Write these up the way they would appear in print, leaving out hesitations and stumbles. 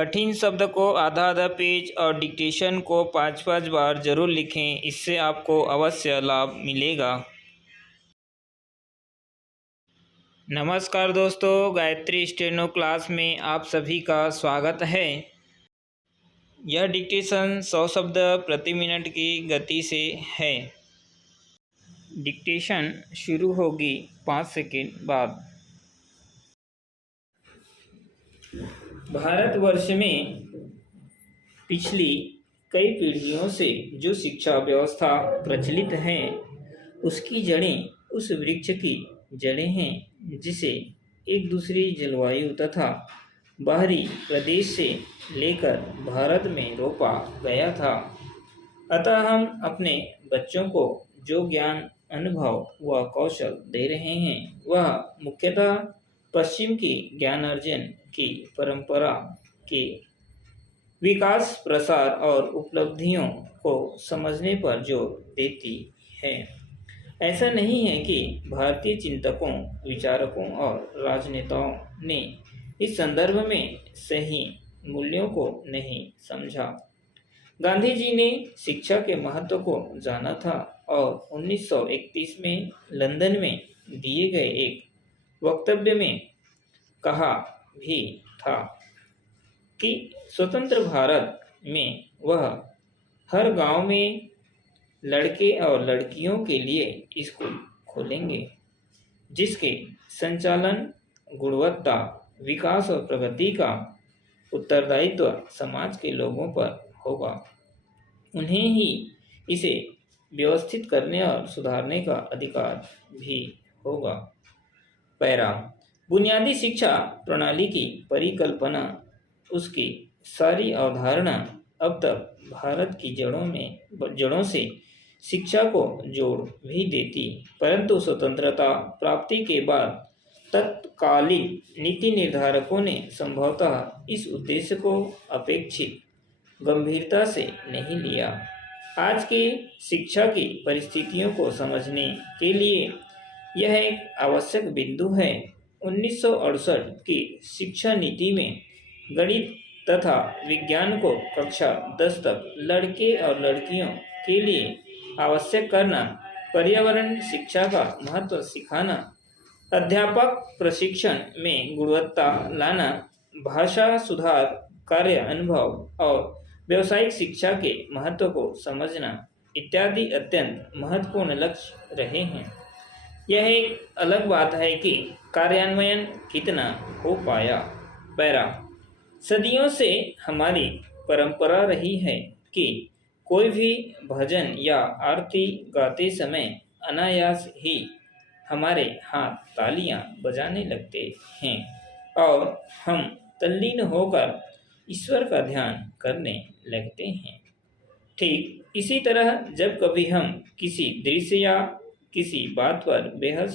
कठिन शब्द को आधा आधा पेज और डिक्टेशन को 5-5 बार जरूर लिखें, इससे आपको अवश्य लाभ मिलेगा। नमस्कार दोस्तों, गायत्री स्टेनो क्लास में आप सभी का स्वागत है। यह डिक्टेशन 100 शब्द प्रति मिनट की गति से है। डिक्टेशन शुरू होगी 5 सेकंड बाद। भारतवर्ष में पिछली कई पीढ़ियों से जो शिक्षा व्यवस्था प्रचलित है, उसकी जड़ें उस वृक्ष की जड़ें हैं जिसे एक दूसरी जलवायु तथा बाहरी प्रदेश से लेकर भारत में रोपा गया था। अतः हम अपने बच्चों को जो ज्ञान, अनुभव व कौशल दे रहे हैं, वह मुख्यतः पश्चिम की ज्ञानार्जन की परंपरा के विकास, प्रसार और उपलब्धियों को समझने पर जोर देती है। ऐसा नहीं है कि भारतीय चिंतकों, विचारकों और राजनेताओं ने इस संदर्भ में सही मूल्यों को नहीं समझा। गांधी जी ने शिक्षा के महत्व को जाना था और 1931 में लंदन में दिए गए एक वक्तव्य में कहा भी था कि स्वतंत्र भारत में वह हर गांव में लड़के और लड़कियों के लिए स्कूल खोलेंगे, जिसके संचालन, गुणवत्ता, विकास और प्रगति का उत्तरदायित्व समाज के लोगों पर होगा। उन्हें ही इसे व्यवस्थित करने और सुधारने का अधिकार भी होगा। पैरा, बुनियादी शिक्षा प्रणाली की परिकल्पना, उसकी सारी अवधारणा अब तक भारत की जड़ों से शिक्षा को जोड़ भी देती, परंतु स्वतंत्रता प्राप्ति के बाद तत्कालीन नीति निर्धारकों ने संभवतः इस उद्देश्य को अपेक्षित गंभीरता से नहीं लिया। आज की शिक्षा की परिस्थितियों को समझने के लिए यह एक आवश्यक बिंदु है। 1968 की शिक्षा नीति में गणित तथा विज्ञान को कक्षा 10 तक लड़के और लड़कियों के लिए आवश्यक करना, पर्यावरण शिक्षा का महत्व सिखाना, अध्यापक प्रशिक्षण में गुणवत्ता लाना, भाषा सुधार, कार्य अनुभव और व्यावसायिक शिक्षा के महत्व को समझना इत्यादि अत्यंत महत्वपूर्ण लक्ष्य रहे हैं। यह एक अलग बात है कि कार्यान्वयन कितना हो पाया। पैरा, सदियों से हमारी परंपरा रही है कि कोई भी भजन या आरती गाते समय अनायास ही हमारे हाथ तालियां बजाने लगते हैं और हम तल्लीन होकर ईश्वर का ध्यान करने लगते हैं। ठीक इसी तरह जब कभी हम किसी दृश्य या किसी बात पर बेहद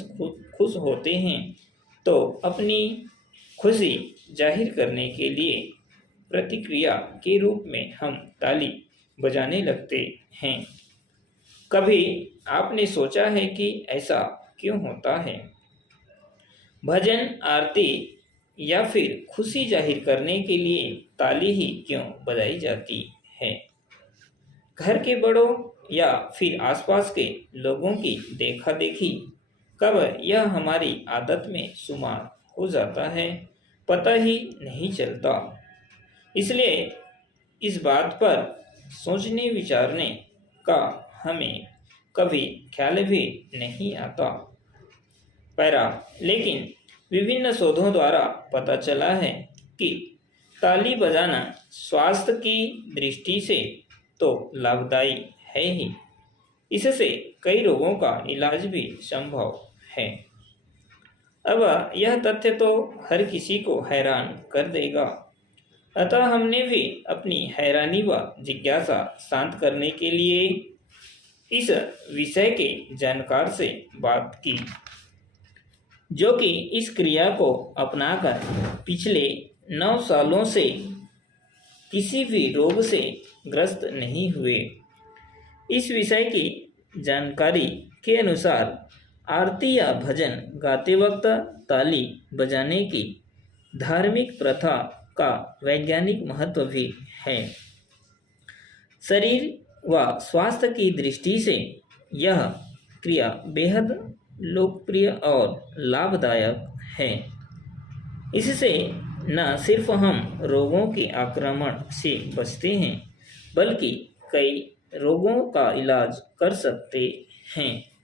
खुश होते हैं, तो अपनी खुशी जाहिर करने के लिए प्रतिक्रिया के रूप में हम ताली बजाने लगते हैं। कभी आपने सोचा है कि ऐसा क्यों होता है? भजन, आरती या फिर खुशी जाहिर करने के लिए ताली ही क्यों बजाई जाती है? घर के बड़ों या फिर आसपास के लोगों की देखा देखी कब यह हमारी आदत में शुमार हो जाता है, पता ही नहीं चलता। इसलिए इस बात पर सोचने विचारने का हमें कभी ख्याल भी नहीं आता। पैरा, लेकिन विभिन्न शोधों द्वारा पता चला है कि ताली बजाना स्वास्थ्य की दृष्टि से तो लाभदायी है ही, इससे कई रोगों का इलाज भी संभव है। अब यह तथ्य तो हर किसी को हैरान कर देगा, अतः हमने भी अपनी हैरानी व जिज्ञासा शांत करने के लिए इस विषय के जानकार से बात की, जो कि इस क्रिया को अपनाकर पिछले 9 सालों से किसी भी रोग से ग्रस्त नहीं हुए। इस विषय की जानकारी के अनुसार आरती या भजन गाते वक्त ताली बजाने की धार्मिक प्रथा का वैज्ञानिक महत्व भी है। शरीर व स्वास्थ्य की दृष्टि से यह क्रिया बेहद लोकप्रिय और लाभदायक है। इससे न सिर्फ हम रोगों के आक्रमण से बचते हैं, बल्कि कई रोगों का इलाज कर सकते हैं।